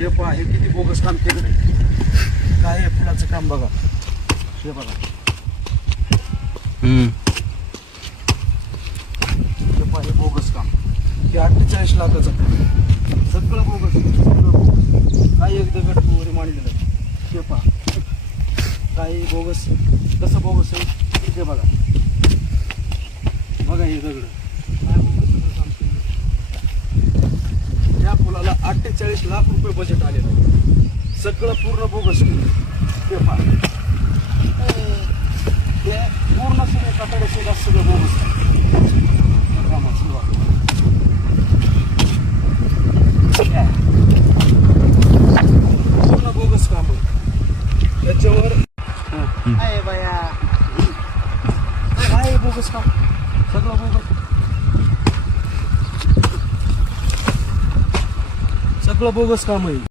हे पहा, हे किती बोगस काम केलं नाही. काय आहे फुलाचं काम बघा, हे बघा. हे पहा, हे बोगस काम. हे 48 लाखाचं सगळं बोगस, सगळं बोगस. काही एक दगड वगैरे मांडलेलं दिलं. हे पहा, काही बोगस. कसं बोगस आहे ते बघा. बघा हे दगड काय बोगस सगळं काम केलं. या फुलाला 48 लाख रुपये बजेट आलेलं आहे. सगळं पूर्ण बोगस. हे पहा, हे पूर्ण सगळे कटाडे सुद्धा सगळं बोगस कामात सुरुवात. पूर्ण बोगस काम आहे त्याच्यावर. आहे बाया, काय बोगस काम, सगळं बोगस, सगळं बोगस काम आहे.